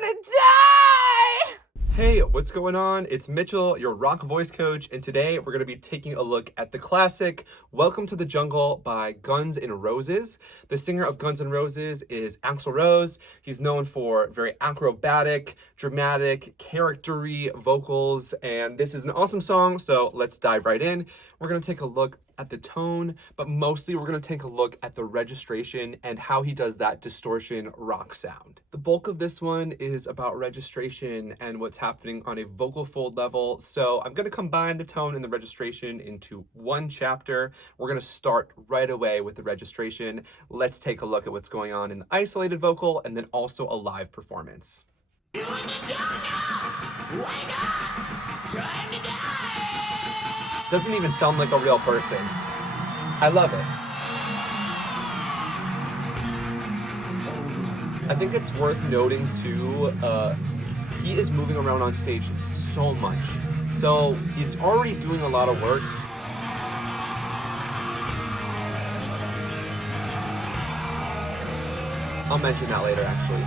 gonna die! Hey, what's going on? It's Mitchell, your rock voice coach, and today we're going to be taking a look at the classic Welcome to the Jungle by Guns N' Roses. The singer of Guns N' Roses is Axl Rose. He's known for very acrobatic, dramatic, character-y vocals, and this is an awesome song, so let's dive right in. We're going to take a look at the tone, but mostly we're going to take a look at the registration and how he does that distortion rock sound. The bulk of this one is about registration and what's happening on a vocal fold level, so I'm going to combine the tone and the registration into one chapter. We're going to start right away with the registration. Let's take a look at what's going on in the isolated vocal and then also a live performance. Doesn't even sound like a real person. I love it. I think it's worth noting too, he is moving around on stage so much. So he's already doing a lot of work. I'll mention that later actually.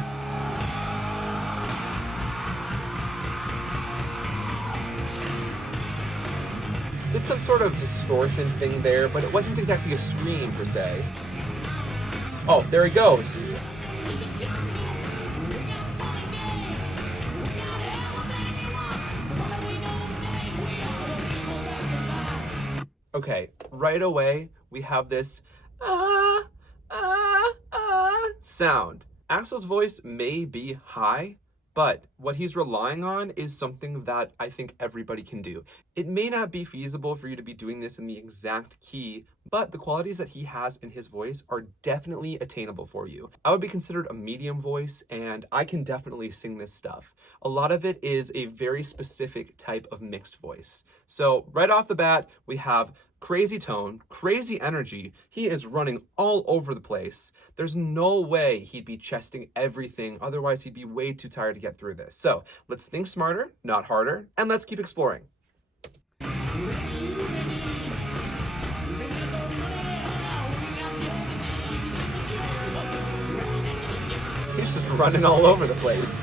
Did some sort of distortion thing there, but it wasn't exactly a scream per se. Oh, there he goes. Okay, right away, we have this sound. Axl's voice may be high, but what he's relying on is something that I think everybody can do. It may not be feasible for you to be doing this in the exact key, but the qualities that he has in his voice are definitely attainable for you. I would be considered a medium voice, and I can definitely sing this stuff. A lot of it is a very specific type of mixed voice. So right off the bat, we have crazy tone, crazy energy. He is running all over the place. There's no way he'd be chesting everything, otherwise he'd be way too tired to get through this. So let's think smarter, not harder, and let's keep exploring. He's just running all over the place.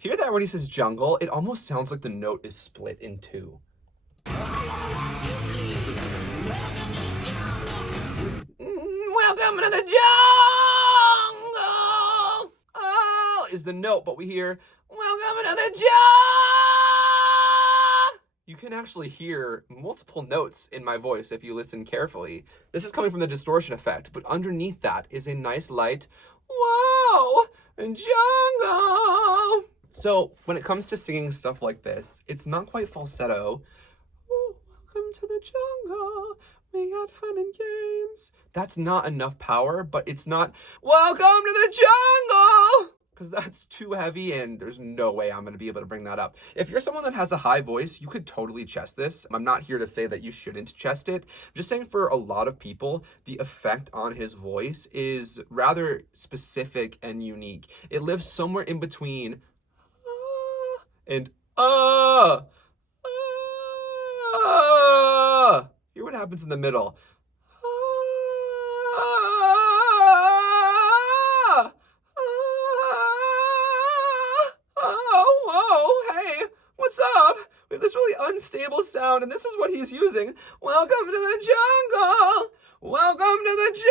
Hear that when he says jungle? It almost sounds like the note is split in two. Welcome to the jungle! Oh, is the note, but we hear, welcome to the jungle! You can actually hear multiple notes in my voice if you listen carefully. This is coming from the distortion effect, but underneath that is a nice light, whoa, jungle! So when it comes to singing stuff like this, it's not quite falsetto. Oh, welcome to the jungle, we got fun and games. That's not enough power, but it's not, welcome to the jungle! Because that's too heavy and there's no way I'm going to be able to bring that up. If you're someone that has a high voice, you could totally chest this. I'm not here to say that you shouldn't chest it. I'm just saying for a lot of people, the effect on his voice is rather specific and unique. It lives somewhere in between and hear what happens in the middle. What's up? We have this really unstable sound, and this is what he's using. Welcome to the jungle! Welcome to the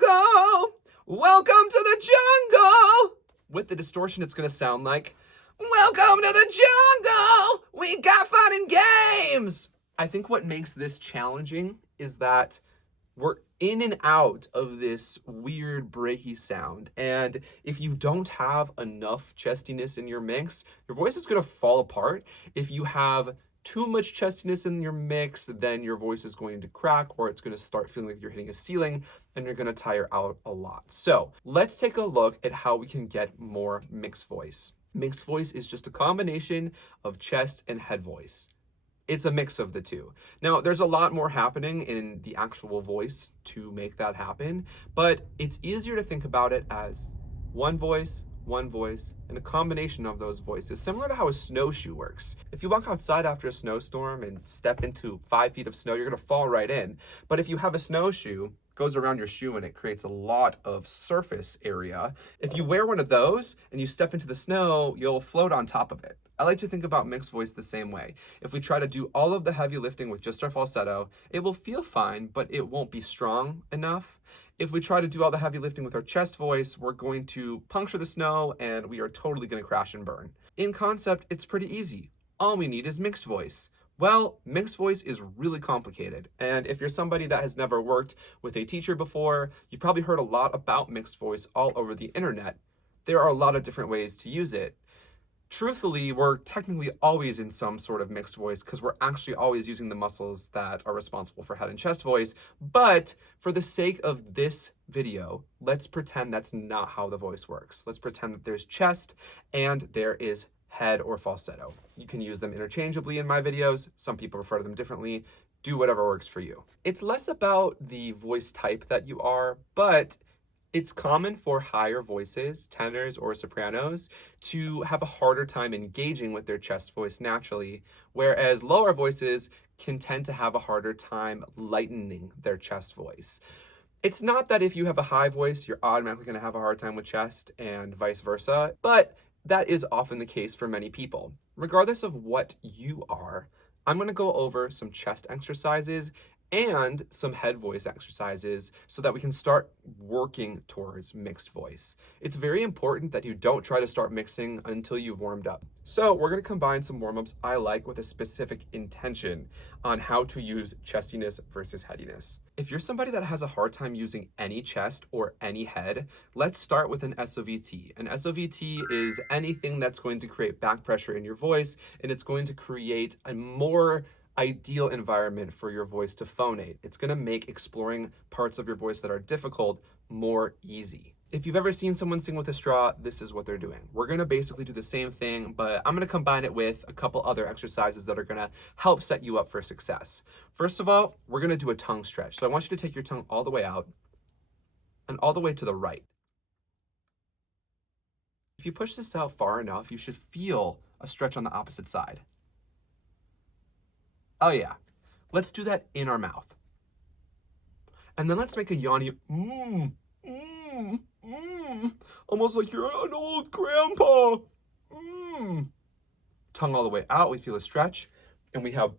jungle! Welcome to the jungle! With the distortion, it's going to sound like, welcome to the jungle! We got fun and games! I think what makes this challenging is that we're in and out of this weird breaky sound. And if you don't have enough chestiness in your mix, your voice is going to fall apart. If you have too much chestiness in your mix, then your voice is going to crack, or it's going to start feeling like you're hitting a ceiling and you're going to tire out a lot. So let's take a look at how we can get more mixed voice. Mixed voice is just a combination of chest and head voice. It's a mix of the two. Now, there's a lot more happening in the actual voice to make that happen, but it's easier to think about it as one voice, one voice, and a combination of those voices, similar to how a snowshoe works. If you walk outside after a snowstorm and step into 5 feet of snow, you're gonna fall right in. But if you have a snowshoe, it goes around your shoe and it creates a lot of surface area. If you wear one of those and you step into the snow, you'll float on top of it. I like to think about mixed voice the same way. If we try to do all of the heavy lifting with just our falsetto, it will feel fine, but it won't be strong enough. If we try to do all the heavy lifting with our chest voice, we're going to puncture the snow and we are totally going to crash and burn. In concept, it's pretty easy. All we need is mixed voice. Well, mixed voice is really complicated. And if you're somebody that has never worked with a teacher before, you've probably heard a lot about mixed voice all over the internet. There are a lot of different ways to use it. Truthfully, we're technically always in some sort of mixed voice because we're actually always using the muscles that are responsible for head and chest voice. But for the sake of this video, let's pretend that's not how the voice works. Let's pretend that there's chest and there is head or falsetto. You can use them interchangeably in my videos. Some people refer to them differently. Do whatever works for you. It's less about the voice type that you are, but it's common for higher voices, tenors or sopranos, to have a harder time engaging with their chest voice naturally, whereas lower voices can tend to have a harder time lightening their chest voice. It's not that if you have a high voice, you're automatically going to have a hard time with chest and vice versa, but that is often the case for many people. Regardless of what you are, I'm going to go over some chest exercises and some head voice exercises so that we can start working towards mixed voice. It's very important that you don't try to start mixing until you've warmed up. So we're going to combine some warm-ups I like with a specific intention on how to use chestiness versus headiness. If you're somebody that has a hard time using any chest or any head, let's start with an SOVT. An SOVT is anything that's going to create back pressure in your voice, and it's going to create a more ideal environment for your voice to phonate. It's going to make exploring parts of your voice that are difficult more easy. If you've ever seen someone sing with a straw, this is what they're doing. We're going to basically do the same thing, but I'm going to combine it with a couple other exercises that are going to help set you up for success. First of all, we're going to do a tongue stretch. So I want you to take your tongue all the way out and all the way to the right. If you push this out far enough, you should feel a stretch on the opposite side. Oh yeah, let's do that in our mouth. And then let's make a yawny almost like you're an old grandpa. Tongue all the way out, we feel a stretch, and we have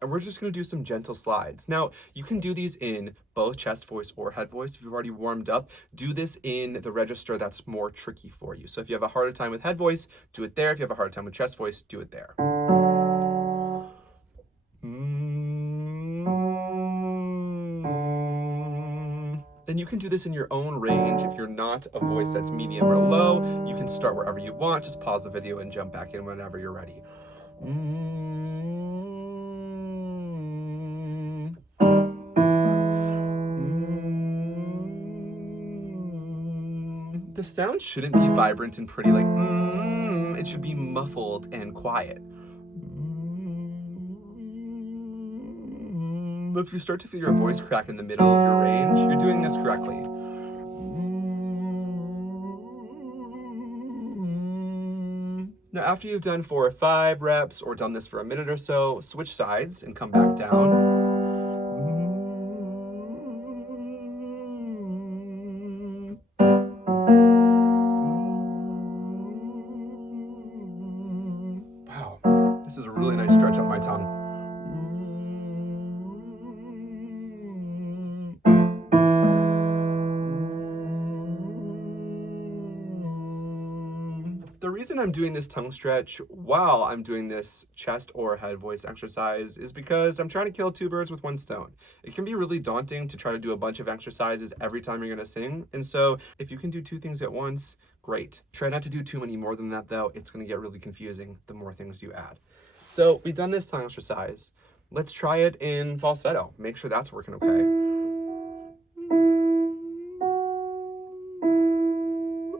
and we're just gonna do some gentle slides. Now, you can do these in both chest voice or head voice. If you've already warmed up, do this in the register that's more tricky for you. So if you have a harder time with head voice, do it there. If you have a hard time with chest voice, do it there. And you can do this in your own range. If you're not a voice that's medium or low, you can start wherever you want. Just pause the video and jump back in whenever you're ready. The sound shouldn't be vibrant and pretty like it should be muffled and quiet. If you start to feel your voice crack in the middle of your range, you're doing this correctly. Now, after you've done 4 or 5 reps or done this for a minute or so, switch sides and come back down. Wow, this is a really nice stretch on my tongue. The reason I'm doing this tongue stretch while I'm doing this chest or head voice exercise is because I'm trying to kill 2 birds with 1 stone. It can be really daunting to try to do a bunch of exercises every time you're going to sing. And so if you can do 2 things at once, great. Try not to do too many more than that though. It's going to get really confusing the more things you add. So we've done this tongue exercise. Let's try it in falsetto. Make sure that's working okay.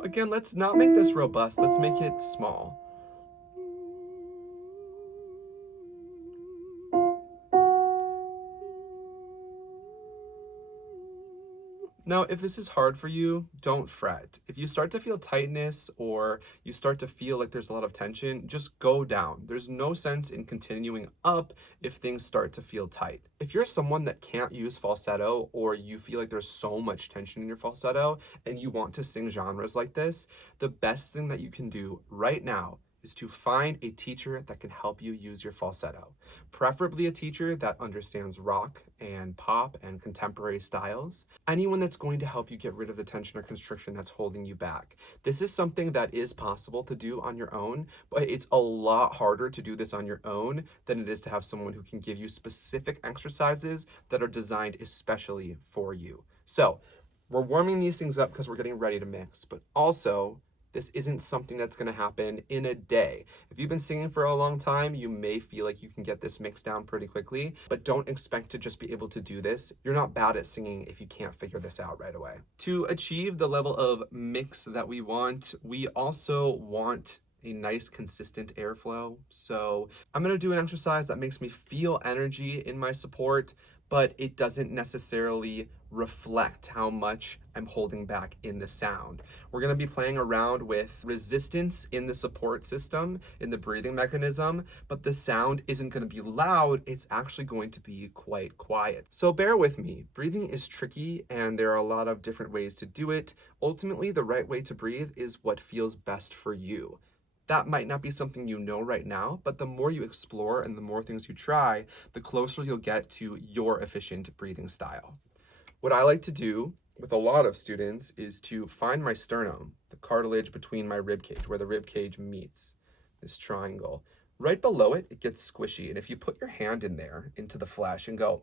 Again, let's not make this robust. Let's make it small. Now, if this is hard for you, don't fret. If you start to feel tightness or you start to feel like there's a lot of tension, just go down. There's no sense in continuing up if things start to feel tight. If you're someone that can't use falsetto or you feel like there's so much tension in your falsetto and you want to sing genres like this, the best thing that you can do right now is to find a teacher that can help you use your falsetto. Preferably a teacher that understands rock and pop and contemporary styles. Anyone that's going to help you get rid of the tension or constriction that's holding you back. This is something that is possible to do on your own, but it's a lot harder to do this on your own than it is to have someone who can give you specific exercises that are designed especially for you. So, we're warming these things up because we're getting ready to mix, but also this isn't something that's going to happen in a day. If you've been singing for a long time, you may feel like you can get this mix down pretty quickly, but don't expect to just be able to do this. You're not bad at singing if you can't figure this out right away. To achieve the level of mix that we also want a nice consistent airflow. So I'm going to do an exercise that makes me feel energy in my support, but it doesn't necessarily reflect how much I'm holding back in the sound. We're going to be playing around with resistance in the support system, in the breathing mechanism, but the sound isn't going to be loud, it's actually going to be quite quiet. So bear with me. Breathing is tricky and there are a lot of different ways to do it. Ultimately, the right way to breathe is what feels best for you. That might not be something you know right now, but the more you explore and the more things you try, the closer you'll get to your efficient breathing style. What I like to do with a lot of students is to find my sternum, the cartilage between my rib cage, where the rib cage meets this triangle. Right below it, it gets squishy. And if you put your hand in there, into the flesh and go,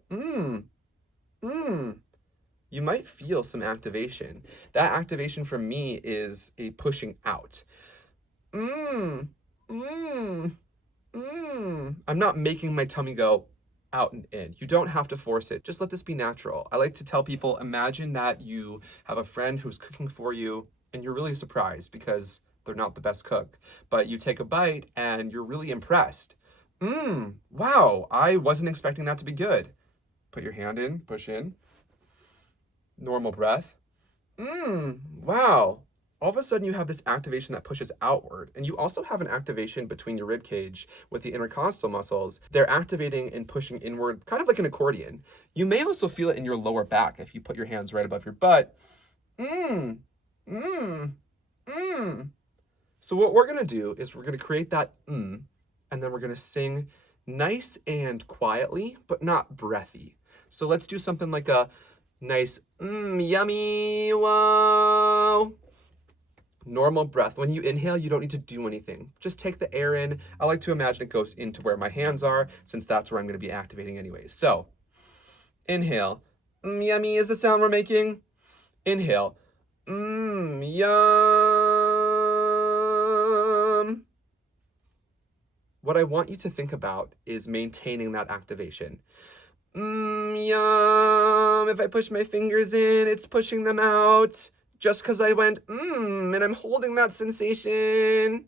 you might feel some activation. That activation for me is a pushing out. I'm not making my tummy go out and in. You don't have to force it. Just let this be natural. I like to tell people, imagine that you have a friend who's cooking for you and you're really surprised because they're not the best cook, but you take a bite and you're really impressed. Wow, I wasn't expecting that to be good. Put your hand in, push in. Normal breath. Wow. All of a sudden you have this activation that pushes outward, and you also have an activation between your rib cage with the intercostal muscles. They're activating and pushing inward, kind of like an accordion. You may also feel it in your lower back if you put your hands right above your butt. So what we're gonna do is we're gonna create that and then we're gonna sing nice and quietly, but not breathy. So let's do something like a nice yummy, whoa. Normal breath. When you inhale, you don't need to do anything. Just take the air in. I like to imagine it goes into where my hands are, since that's where I'm going to be activating anyways. So, inhale. Yummy is the sound we're making. Inhale. Yum. What I want you to think about is maintaining that activation. Yum. If I push my fingers in, it's pushing them out. Just because I went, and I'm holding that sensation.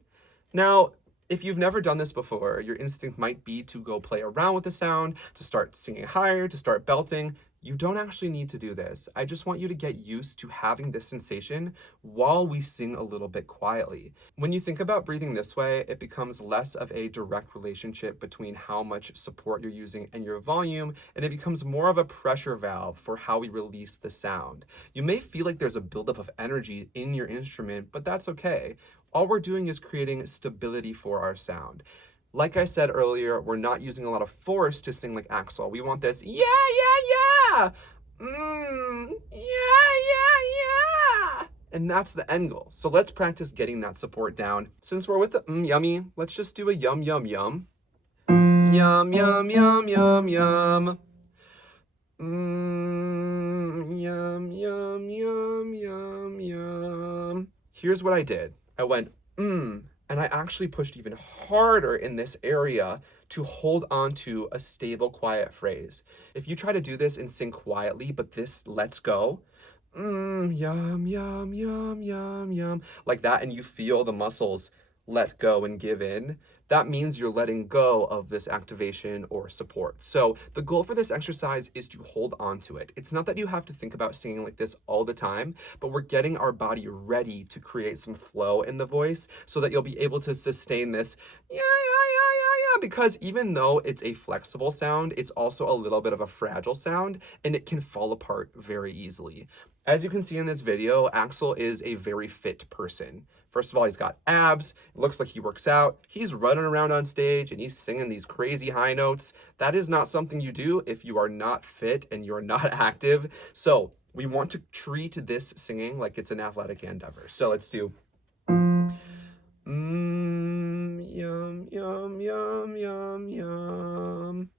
Now, if you've never done this before, your instinct might be to go play around with the sound, to start singing higher, to start belting. You don't actually need to do this. I just want you to get used to having this sensation while we sing a little bit quietly. When you think about breathing this way, it becomes less of a direct relationship between how much support you're using and your volume, and it becomes more of a pressure valve for how we release the sound. You may feel like there's a buildup of energy in your instrument, but that's okay. All we're doing is creating stability for our sound. Like I said earlier, we're not using a lot of force to sing like Axl. We want this, yeah. And that's the end goal. So let's practice getting that support down. Since we're with the yummy, let's just do a yum, yum, yum. Yum, yum, yum, yum, yum. Yum, yum, yum, yum, yum. Here's what I did. I went, and I actually pushed even harder in this area to hold on to a stable, quiet phrase. If you try to do this and sing quietly, but this lets go, yum, yum, yum, yum, yum, like that, and you feel the muscles let go and give in, that means you're letting go of this activation or support. So the goal for this exercise is to hold on to it. It's not that you have to think about singing like this all the time, but we're getting our body ready to create some flow in the voice so that you'll be able to sustain this because even though it's a flexible sound, it's also a little bit of a fragile sound and it can fall apart very easily. As you can see in this video, Axl is a very fit person. First of all, he's got abs. It looks like he works out. He's running around on stage and he's singing these crazy high notes. That is not something you do if you are not fit and you're not active. So we want to treat this singing like it's an athletic endeavor. So let's do yum, yum, yum, yum, yum.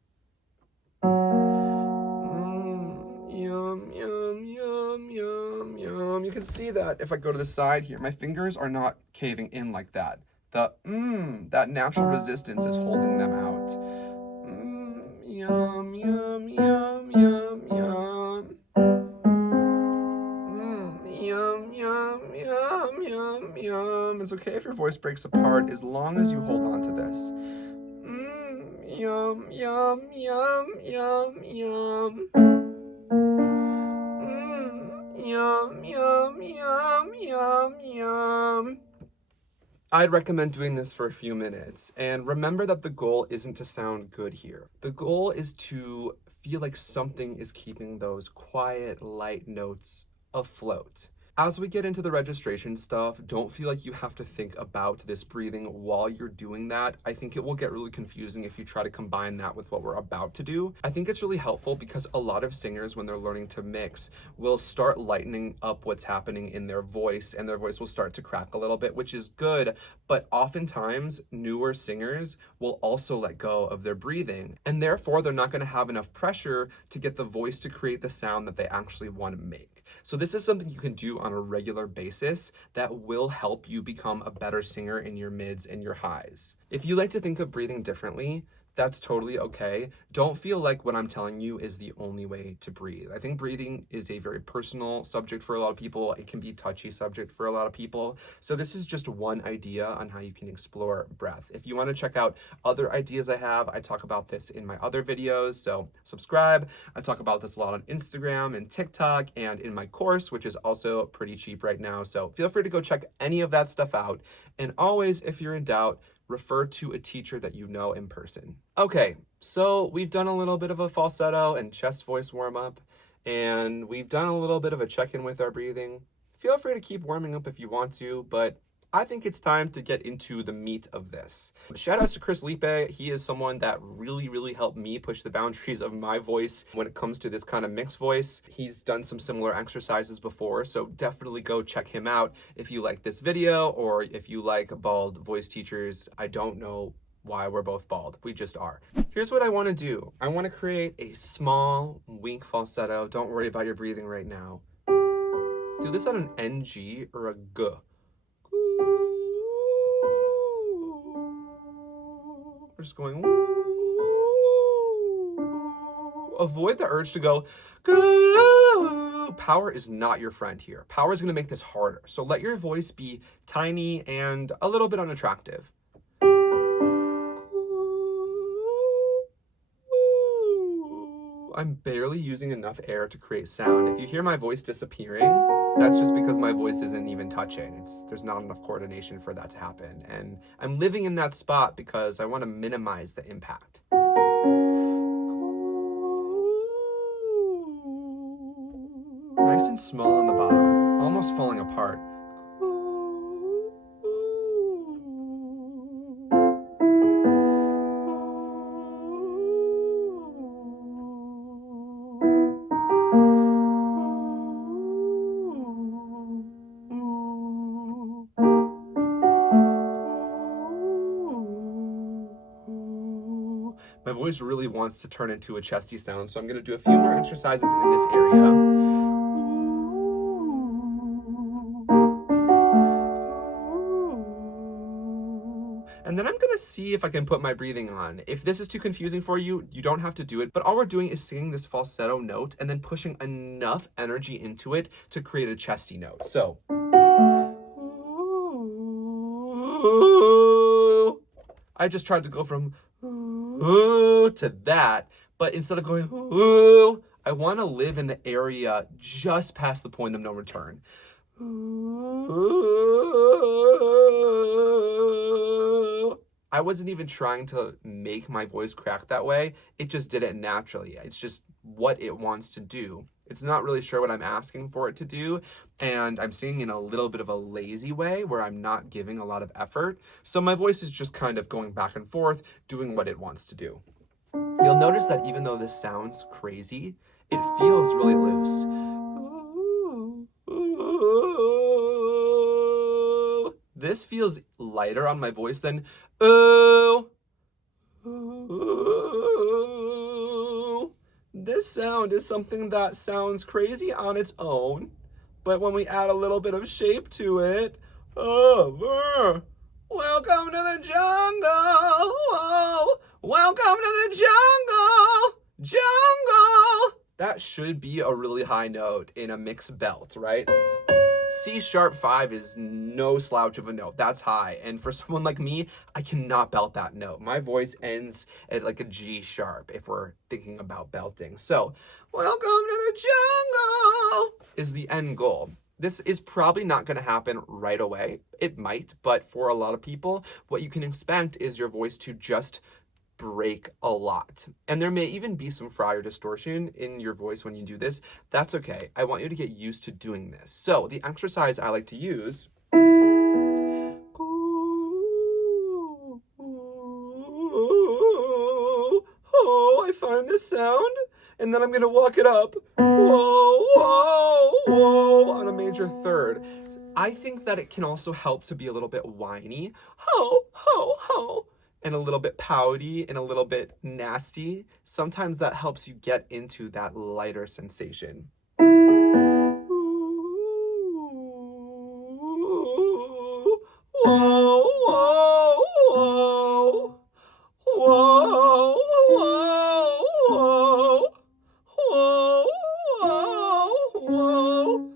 Yum, yum, yum, yum, yum. You can see that if I go to the side here, my fingers are not caving in like that. That natural resistance is holding them out. Yum, yum, yum, yum, yum. Yum, yum, yum, yum, yum. It's okay if your voice breaks apart as long as you hold on to this. Yum, yum, yum, yum, yum. Yum, yum, yum, yum, yum. I'd recommend doing this for a few minutes. And remember that the goal isn't to sound good here. The goal is to feel like something is keeping those quiet, light notes afloat. As we get into the registration stuff, don't feel like you have to think about this breathing while you're doing that. I think it will get really confusing if you try to combine that with what we're about to do. I think it's really helpful because a lot of singers, when they're learning to mix, will start lightening up what's happening in their voice and their voice will start to crack a little bit, which is good. But oftentimes, newer singers will also let go of their breathing and therefore they're not going to have enough pressure to get the voice to create the sound that they actually want to make. So this is something you can do on a regular basis that will help you become a better singer in your mids and your highs. If you like to think of breathing differently, that's totally okay. Don't feel like what I'm telling you is the only way to breathe. I think breathing is a very personal subject for a lot of people. It can be a touchy subject for a lot of people. So this is just one idea on how you can explore breath. If you want to check out other ideas I have, I talk about this in my other videos. So subscribe. I talk about this a lot on Instagram and TikTok and in my course, which is also pretty cheap right now. So feel free to go check any of that stuff out. And always, if you're in doubt, refer to a teacher that you know in person. Okay, so we've done a little bit of a falsetto and chest voice warm up, and we've done a little bit of a check-in with our breathing. Feel free to keep warming up if you want to, but I think it's time to get into the meat of this. Shout out to Chris Lipe. He is someone that really helped me push the boundaries of my voice when it comes to this kind of mixed voice. He's done some similar exercises before, so definitely go check him out if you like this video or if you like bald voice teachers. I don't know why we're both bald. We just are. Here's what I want to do. I want to create a small, weak falsetto. Don't worry about your breathing right now. Do this on an NG or a G. We're just going. Avoid the urge to go. Power is not your friend here. Power is going to make this harder. So let your voice be tiny and a little bit unattractive. I'm barely using enough air to create sound. If you hear my voice disappearing, that's just because my voice isn't even touching. There's not enough coordination for that to happen. And I'm living in that spot because I want to minimize the impact. Nice and small on the bottom, almost falling apart. My voice really wants to turn into a chesty sound, so I'm going to do a few more exercises in this area. And then I'm going to see if I can put my breathing on. If this is too confusing for you, you don't have to do it. But all we're doing is singing this falsetto note and then pushing enough energy into it to create a chesty note. So. I just tried to go from ooh to that, but instead of going ooh, I want to live in the area just past the point of no return. Ooh. I wasn't even trying to make my voice crack that way. It just did it naturally. It's just what it wants to do. It's not really sure what I'm asking for it to do, and I'm singing in a little bit of a lazy way where I'm not giving a lot of effort. So my voice is just kind of going back and forth, doing what it wants to do. You'll notice that even though this sounds crazy, it feels really loose. This feels lighter on my voice than ooh. Ooh. This sound is something that sounds crazy on its own, but when we add a little bit of shape to it, welcome to the jungle. Oh, welcome to the jungle. Jungle. That should be a really high note in a mixed belt, right? C#5 is no slouch of a note. That's high. And for someone like me, I cannot belt that note. My voice ends at like a G sharp if we're thinking about belting. So, welcome to the jungle is the end goal. This is probably not going to happen right away. It might, but for a lot of people, what you can expect is your voice to just break a lot. And there may even be some fry or distortion in your voice when you do this. That's okay. I want you to get used to doing this. So the exercise I like to use, I find this sound, and then I'm gonna walk it up, whoa, whoa, whoa, on a major third. I think that it can also help to be a little bit whiny, ho, ho, ho, and a little bit pouty and a little bit nasty. Sometimes that helps you get into that lighter sensation. Whoa, whoa, whoa. Whoa, whoa, whoa. Whoa, whoa, whoa.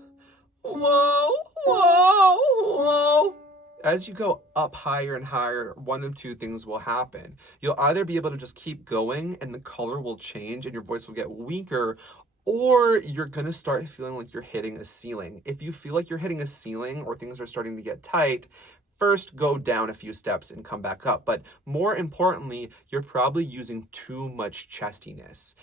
Whoa, whoa, whoa. As you go up higher and higher, one of two things will happen. You'll either be able to just keep going and the color will change and your voice will get weaker, or you're going to start feeling like you're hitting a ceiling. If you feel like you're hitting a ceiling or things are starting to get tight, first go down a few steps and come back up. But more importantly, you're probably using too much chestiness.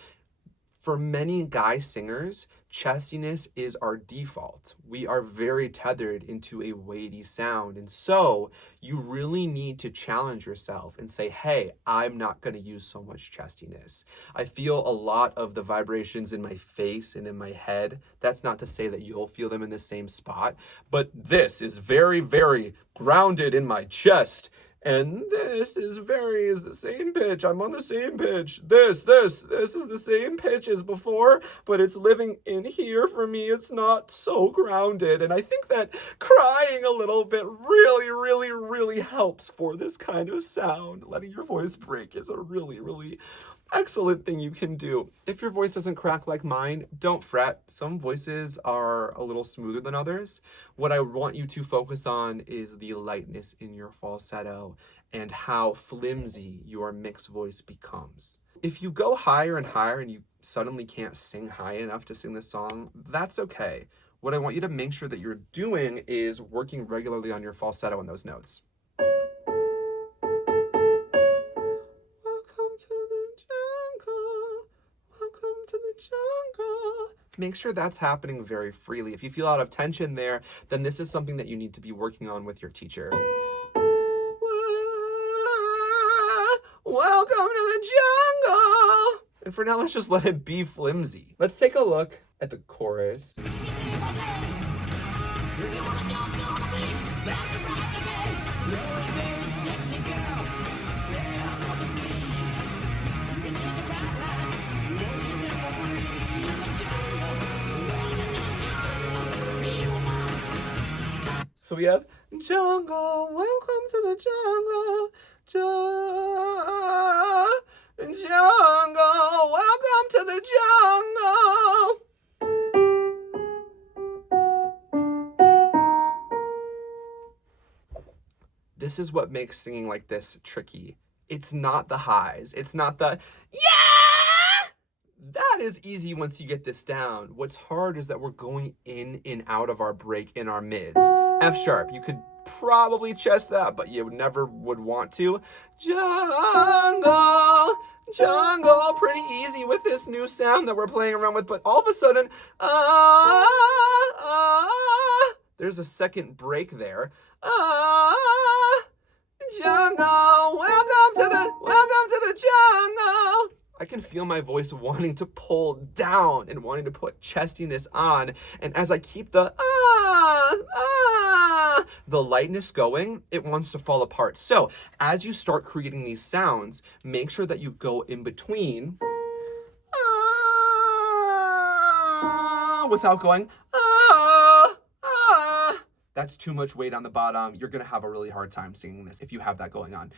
For many guy singers, chestiness is our default. We are very tethered into a weighty sound. And so you really need to challenge yourself and say, hey, I'm not going to use so much chestiness. I feel a lot of the vibrations in my face and in my head. That's not to say that you'll feel them in the same spot, but this is very, very grounded in my chest. And this is the same pitch. I'm on the same pitch. This is the same pitch as before, but it's living in here for me. It's not so grounded. And I think that crying a little bit really, really, really helps for this kind of sound. Letting your voice break is a really, really excellent thing you can do. If your voice doesn't crack like mine, don't fret. Some voices are a little smoother than others. What I want you to focus on is the lightness in your falsetto and how flimsy your mixed voice becomes. If you go higher and higher and you suddenly can't sing high enough to sing this song, that's okay. What I want you to make sure that you're doing is working regularly on your falsetto on those notes. Make sure that's happening very freely. If you feel out of tension there, then this is something that you need to be working on with your teacher. Welcome to the jungle! And for now, let's just let it be flimsy. Let's take a look at the chorus. So we have jungle, welcome to the jungle, jungle, welcome to the jungle. This is what makes singing like this tricky It's not the highs. It's not the, yeah! That is easy once you get this down. What's hard is that we're going in and out of our break in our mids. F sharp, you could probably chest that, but you never would want to. Jungle, jungle, pretty easy with this new sound that we're playing around with, but all of a sudden, there's a second break there. Jungle, welcome to the jungle. I can feel my voice wanting to pull down and wanting to put chestiness on. And as I keep the lightness going, it wants to fall apart. So as you start creating these sounds, make sure that you go in between without going That's too much weight on the bottom. You're gonna have a really hard time singing this if you have that going on.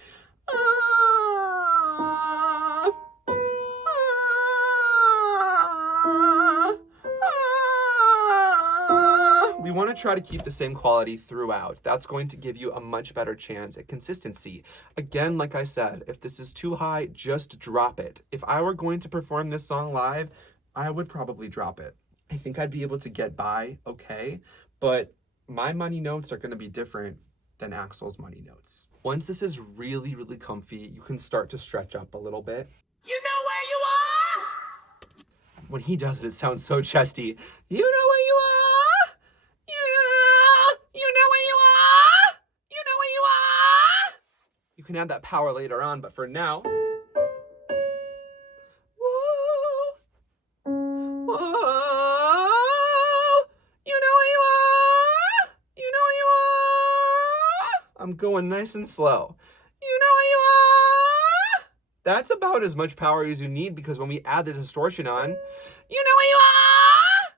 We want to try to keep the same quality throughout. That's going to give you a much better chance at consistency. Again, like I said, if this is too high, just drop it. If I were going to perform this song live, I would probably drop it. I think I'd be able to get by okay, but my money notes are going to be different than Axl's money notes. Once this is really, really comfy, you can start to stretch up a little bit. You know where you are? When he does it, it sounds so chesty. You know where you are? You can add that power later on, but for now, whoa, whoa, you know where you are, you know where you are. I'm going nice and slow. You know where you are. That's about as much power as you need, because when we add the distortion on, you know where you are,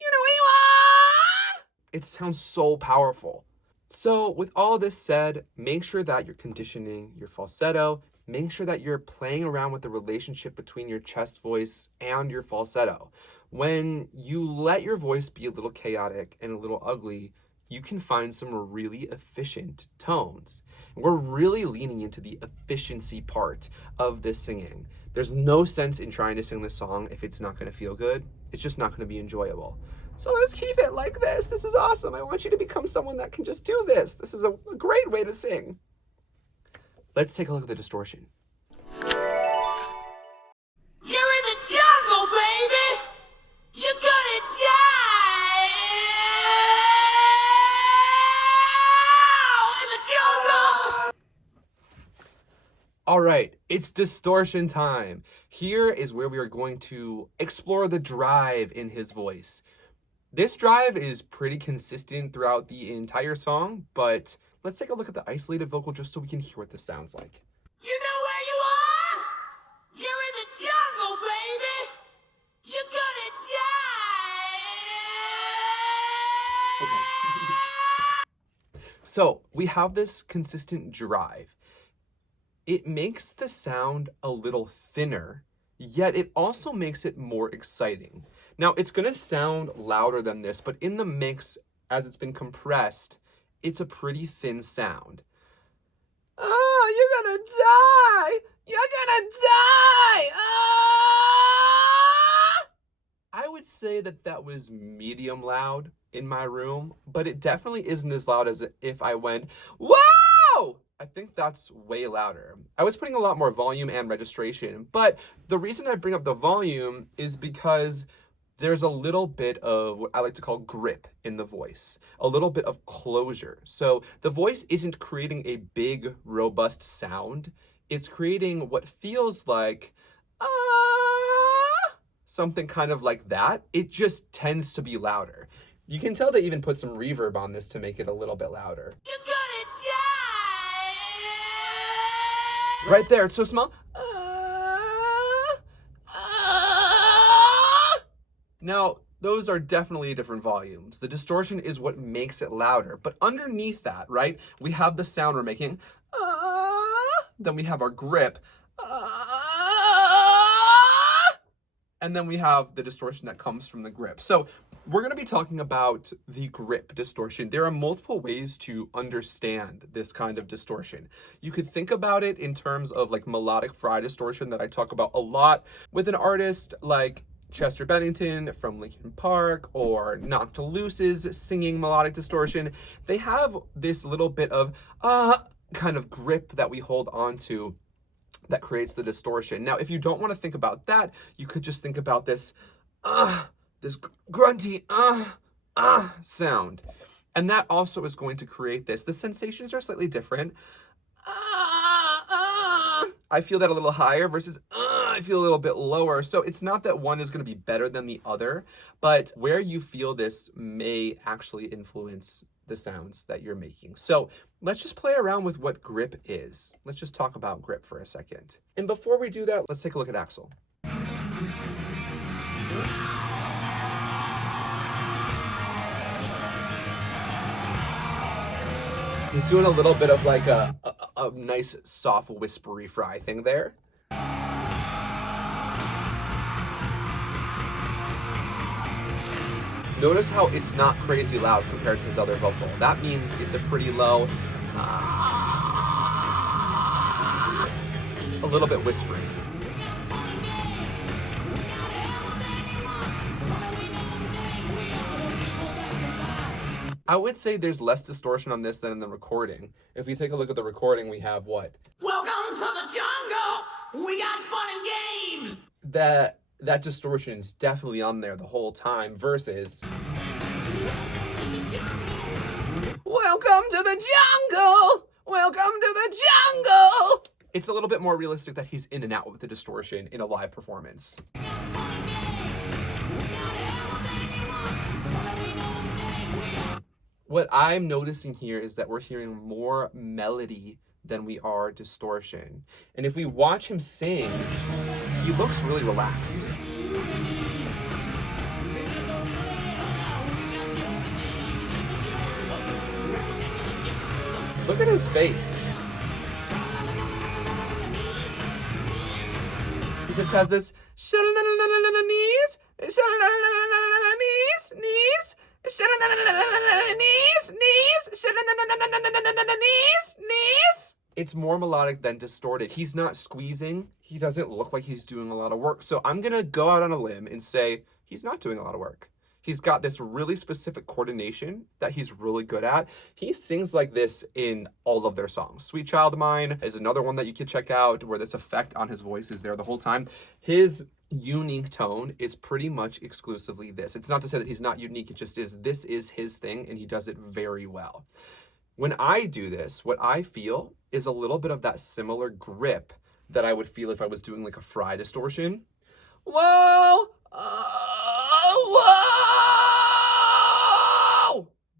you know where you are. It sounds so powerful. So with all this said, make sure that you're conditioning your falsetto. Make sure that you're playing around with the relationship between your chest voice and your falsetto. When you let your voice be a little chaotic and a little ugly, you can find some really efficient tones. We're really leaning into the efficiency part of this singing. There's no sense in trying to sing this song if it's not going to feel good. It's just not going to be enjoyable. So let's keep it like this. This is awesome. I want you to become someone that can just do this. This is a great way to sing. Let's take a look at the distortion. You're in the jungle, baby. You're gonna die in the jungle. All right, it's distortion time. Here is where we are going to explore the drive in his voice. This drive is pretty consistent throughout the entire song, but let's take a look at the isolated vocal just so we can hear what this sounds like. You know where you are? You're in the jungle, baby. You're gonna die. Okay. So we have this consistent drive. It makes the sound a little thinner, yet it also makes it more exciting. Now, it's going to sound louder than this, but in the mix, as it's been compressed, it's a pretty thin sound. Oh, you're going to die! You're going to die! Ah! I would say that that was medium loud in my room, but it definitely isn't as loud as if I went, whoa! I think that's way louder. I was putting a lot more volume and registration, but the reason I bring up the volume is because there's a little bit of what I like to call grip in the voice, a little bit of closure. So the voice isn't creating a big, robust sound. It's creating what feels like, something kind of like that. It just tends to be louder. You can tell they even put some reverb on this to make it a little bit louder. You're gonna die. Right there, it's so small. Now, those are definitely different volumes. The distortion is what makes it louder. But underneath that, right, we have the sound we're making. Then we have our grip. And then we have the distortion that comes from the grip. So we're going to be talking about the grip distortion. There are multiple ways to understand this kind of distortion. You could think about it in terms of like melodic fry distortion that I talk about a lot with an artist like Chester Bennington from Linkin Park or Knocked Loose's singing melodic distortion. They have this little bit of kind of grip that we hold on to that creates the distortion. Now, if you don't want to think about that, you could just think about this this grunty sound. And that also is going to create this. The sensations are slightly different. I feel that a little higher versus I feel a little bit lower. So it's not that one is going to be better than the other, but where you feel this may actually influence the sounds that you're making. So let's just play around with what grip is. Let's just talk about grip for a second. And before we do that, let's take a look at Axl. He's doing a little bit of like a nice soft whispery fry thing there. Notice how it's not crazy loud compared to his other vocal. That means it's a pretty low, a little bit whispery. I would say there's less distortion on this than in the recording. If we take a look at the recording, we have what? Welcome to the jungle. We got fun and games. That distortion is definitely on there the whole time versus welcome to the jungle. Welcome to the jungle. It's a little bit more realistic that he's in and out with the distortion in a live performance. What I'm noticing here is that we're hearing more melody than we are distortion. And if we watch him sing, he looks really relaxed. Look at his face. He just has this knees, knees, knees. It's more melodic than distorted. He's not squeezing. He doesn't look like he's doing a lot of work. So I'm going to go out on a limb and say he's not doing a lot of work. He's got this really specific coordination that he's really good at. He sings like this in all of their songs. Sweet Child of Mine is another one that you could check out where this effect on his voice is there the whole time. His unique tone is pretty much exclusively this. It's not to say that he's not unique. It just is, this is his thing and he does it very well. When I do this, what I feel is a little bit of that similar grip that I would feel if I was doing like a fry distortion. Whoa! Whoa!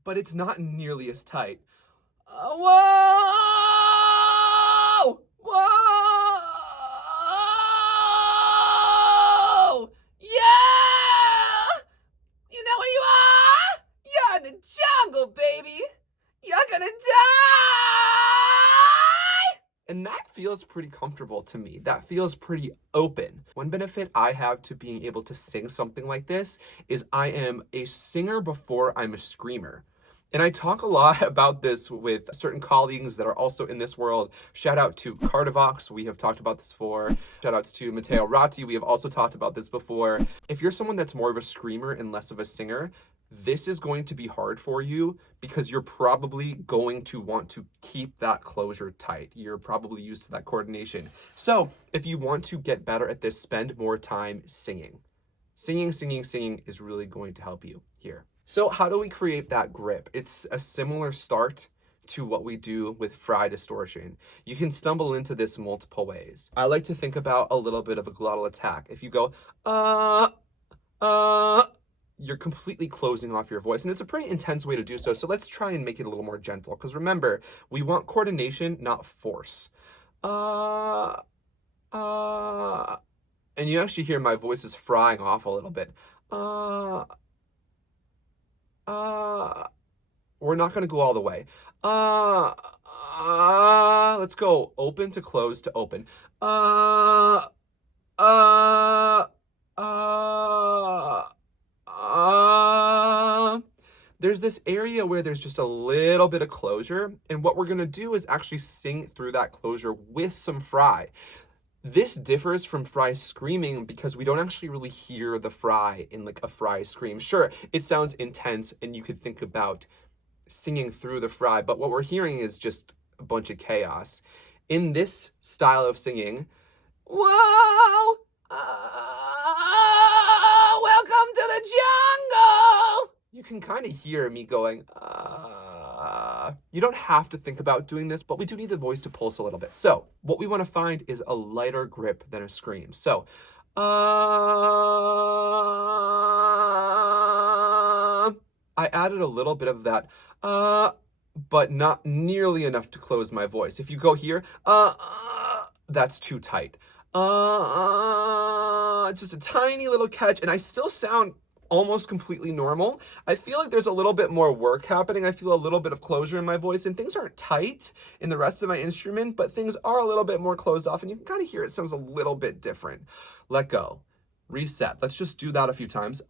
But it's not nearly as tight. Whoa! Whoa! Yeah! You know where you are? You're in the jungle, baby. You're gonna die! And that feels pretty comfortable to me. That feels pretty open. One benefit I have to being able to sing something like this is I am a singer before I'm a screamer. And I talk a lot about this with certain colleagues that are also in this world. Shout out to Cardivox, we have talked about this before. Shout outs to Matteo Ratti, we have also talked about this before. If you're someone that's more of a screamer and less of a singer, this is going to be hard for you because you're probably going to want to keep that closure tight. You're probably used to that coordination. So if you want to get better at this, spend more time singing. Singing is really going to help you here. So how do we create that grip? It's a similar start to what we do with fry distortion. You can stumble into this multiple ways. I like to think about a little bit of a glottal attack. If you go, you're completely closing off your voice, and it's a pretty intense way to do so. So let's try and make it a little more gentle, because remember, we want coordination, not force. And you actually hear my voice is frying off a little bit. We're not going to go all the way. Let's go open to close to open. there's this area where there's just a little bit of closure, and what we're gonna do is actually sing through that closure with some fry. This differs from fry screaming because we don't actually really hear the fry in like a fry scream. Sure, it sounds intense and you could think about singing through the fry, but what we're hearing is just a bunch of chaos. In this style of singing, whoa, welcome to the jungle. You can kind of hear me going, You don't have to think about doing this, but we do need the voice to pulse a little bit. So what we want to find is a lighter grip than a scream. So, I added a little bit of that, but not nearly enough to close my voice. If you go here, that's too tight. It's just a tiny little catch, and I still sound almost completely normal. I feel like there's a little bit more work happening. I feel a little bit of closure in my voice, and things aren't tight in the rest of my instrument, but things are a little bit more closed off, and you can kind of hear it sounds a little bit different. Let go. Reset. Let's just do that a few times.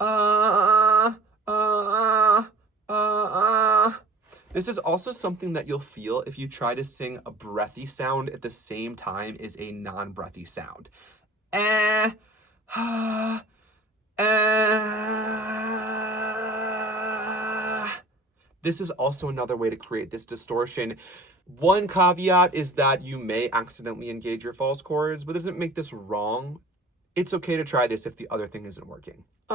This is also something that you'll feel if you try to sing a breathy sound at the same time as a non-breathy sound. This is also another way to create this distortion. One caveat is that you may accidentally engage your false chords, but it doesn't make this wrong. It's okay to try this if the other thing isn't working. A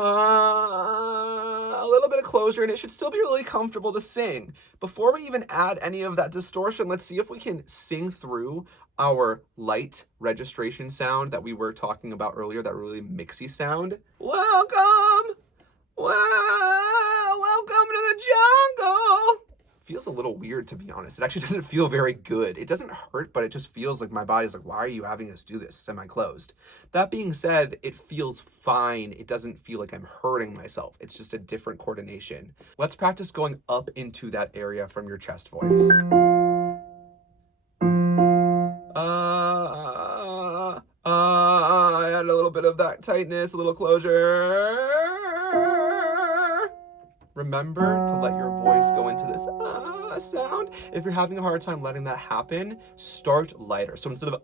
little bit of closure, and it should still be really comfortable to sing. Before we even add any of that distortion, let's see if we can sing through our light registration sound that we were talking about earlier, that really mixy sound. Welcome to the jungle. Feels a little weird, to be honest. It actually doesn't feel very good. It doesn't hurt, but it just feels like my body's like, why are you having us do this semi-closed? That being said, it feels fine. It doesn't feel like I'm hurting myself. It's just a different coordination. Let's practice going up into that area from your chest voice. I had a little bit of that tightness, a little closure. Remember to let your voice go into this sound. If you're having a hard time letting that happen, start lighter. So instead of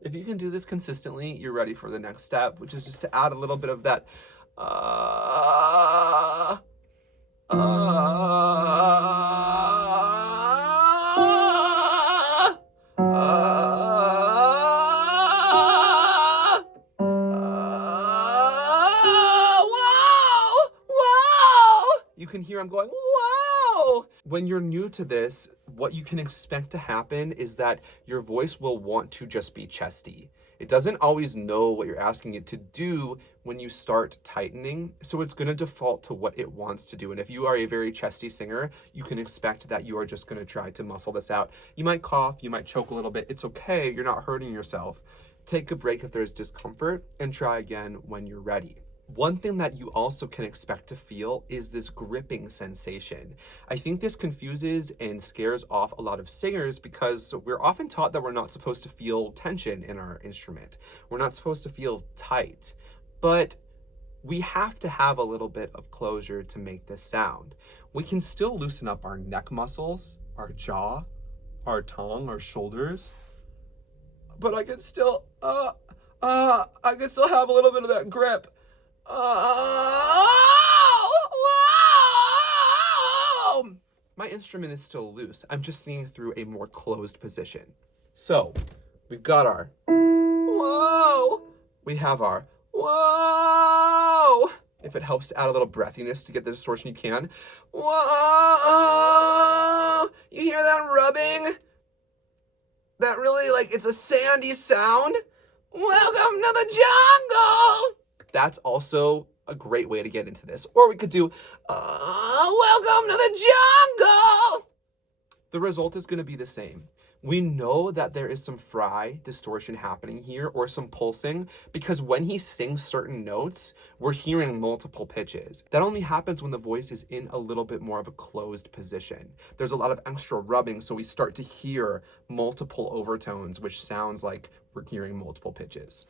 if you can do this consistently, you're ready for the next step, which is just to add a little bit of that You can hear I'm going, whoa! When you're new to this, what you can expect to happen is that your voice will want to just be chesty. It doesn't always know what you're asking it to do when you start tightening, so it's gonna default to what it wants to do. And if you are a very chesty singer, you can expect that you are just gonna try to muscle this out. You might cough, you might choke a little bit. It's okay, you're not hurting yourself. Take a break if there's discomfort and try again when you're ready. One thing that you also can expect to feel is this gripping sensation. I think this confuses and scares off a lot of singers because we're often taught that we're not supposed to feel tension in our instrument. We're not supposed to feel tight, but we have to have a little bit of closure to make this sound. We can still loosen up our neck muscles, our jaw, our tongue, our shoulders, but I can still have a little bit of that grip. My instrument is still loose. I'm just singing through a more closed position. So, we've got our whoa. We have our whoa. If it helps to add a little breathiness to get the distortion, you can. Whoa. You hear that rubbing? That really, like, it's a sandy sound. Welcome to the jungle. That's also a great way to get into this. Or we could do, welcome to the jungle. The result is going to be the same. We know that there is some fry distortion happening here or some pulsing because when he sings certain notes, we're hearing multiple pitches. That only happens when the voice is in a little bit more of a closed position. There's a lot of extra rubbing, so we start to hear multiple overtones, which sounds like we're hearing multiple pitches.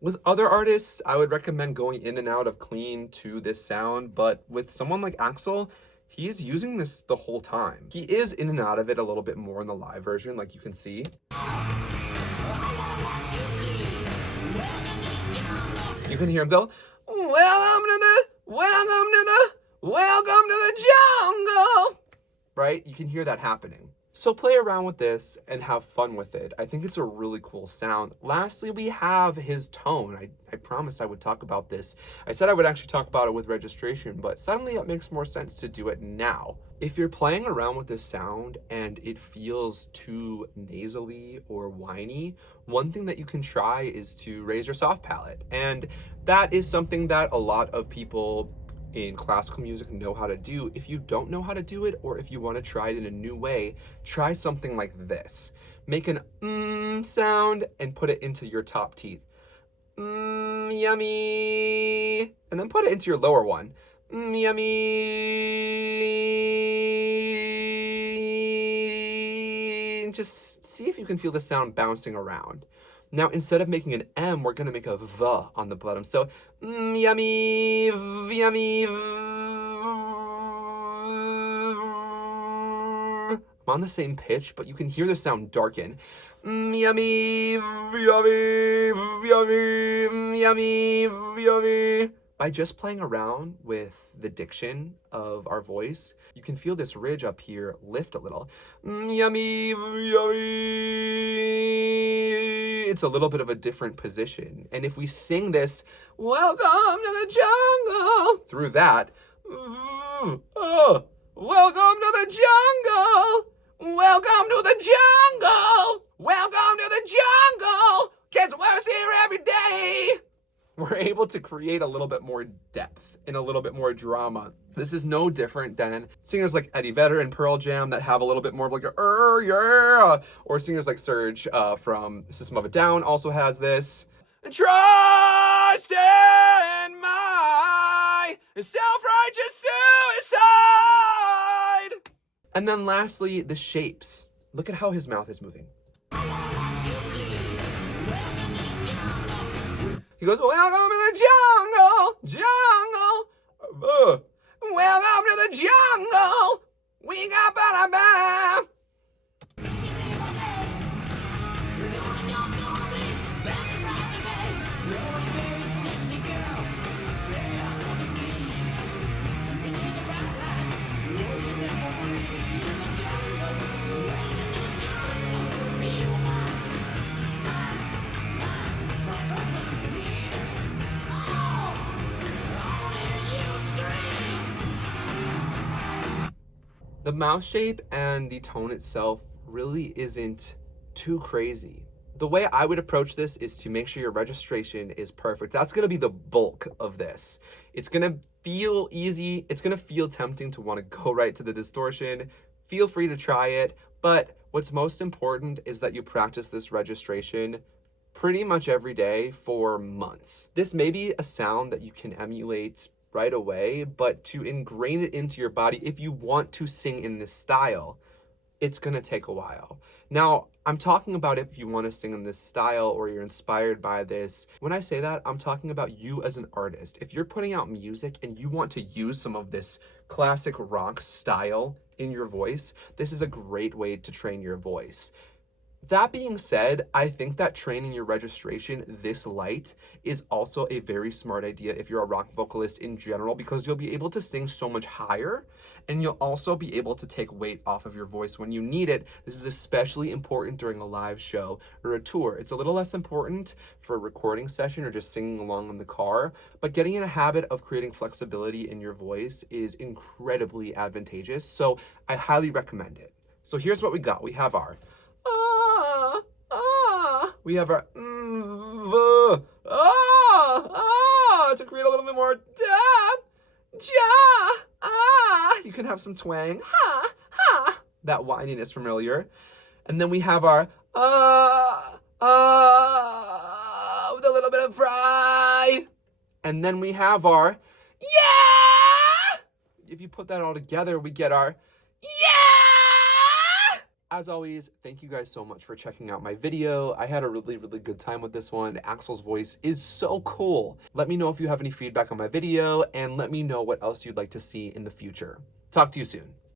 With other artists, I would recommend going in and out of clean to this sound, but with someone like Axl, he's using this the whole time. He is in and out of it a little bit more in the live version, like you can see. You can hear him go, welcome to the jungle. Right? You can hear that happening. So play around with this and have fun with it. I think it's a really cool sound. Lastly, we have his tone. I promised I would talk about this. I said I would actually talk about it with registration, but suddenly it makes more sense to do it now. If you're playing around with this sound and it feels too nasally or whiny, one thing that you can try is to raise your soft palate. And that is something that a lot of people in classical music know how to do. If you don't know how to do it, or if you want to try it in a new way, try something like this. Make an sound and put it into your top teeth. Yummy. And then put it into your lower one. Yummy. And just see if you can feel the sound bouncing around. Now, instead of making an M, we're going to make a V on the bottom. So, yummy, yummy. I'm on the same pitch, but you can hear the sound darken. Yummy, yummy, yummy, yummy, yummy. By just playing around with the diction of our voice, you can feel this ridge up here lift a little. Yummy, yummy. It's a little bit of a different position. And if we sing this, welcome to the jungle, through that, welcome to the jungle, welcome to the jungle, welcome to the jungle, gets worse here every day. We're able to create a little bit more depth and a little bit more drama. This is no different than singers like Eddie Vedder and Pearl Jam that have a little bit more of like a yeah, or singers like Serge from System of a Down also has this. Trust in my self-righteous suicide. And then lastly, the shapes. Look at how his mouth is moving. He goes, welcome to the jungle, jungle. Welcome to the jungle. We got ba-da-ba. The mouth shape and the tone itself really isn't too crazy. The way I would approach this is to make sure your registration is perfect. That's going to be the bulk of this. It's going to feel easy. It's going to feel tempting to want to go right to the distortion. Feel free to try it. But what's most important is that you practice this registration pretty much every day for months. This may be a sound that you can emulate right away, but to ingrain it into your body, if you want to sing in this style, it's gonna take a while. Now, I'm talking about if you want to sing in this style or you're inspired by this. When I say that, I'm talking about you as an artist. If you're putting out music and you want to use some of this classic rock style in your voice, this is a great way to train your voice. That being said, I think that training your registration this light is also a very smart idea if you're a rock vocalist in general, because you'll be able to sing so much higher and you'll also be able to take weight off of your voice when you need it. This is especially important during a live show or a tour. It's a little less important for a recording session or just singing along in the car, but getting in a habit of creating flexibility in your voice is incredibly advantageous. So I highly recommend it. So here's what we got. We have our we have our to create a little bit more you can have some twang, that whininess from earlier. And then we have our with a little bit of fry. And then we have our yeah. If you put that all together, we get our yeah. As always, thank you guys so much for checking out my video. I had a really, really good time with this one. Axl's voice is so cool. Let me know if you have any feedback on my video, and let me know what else you'd like to see in the future. Talk to you soon.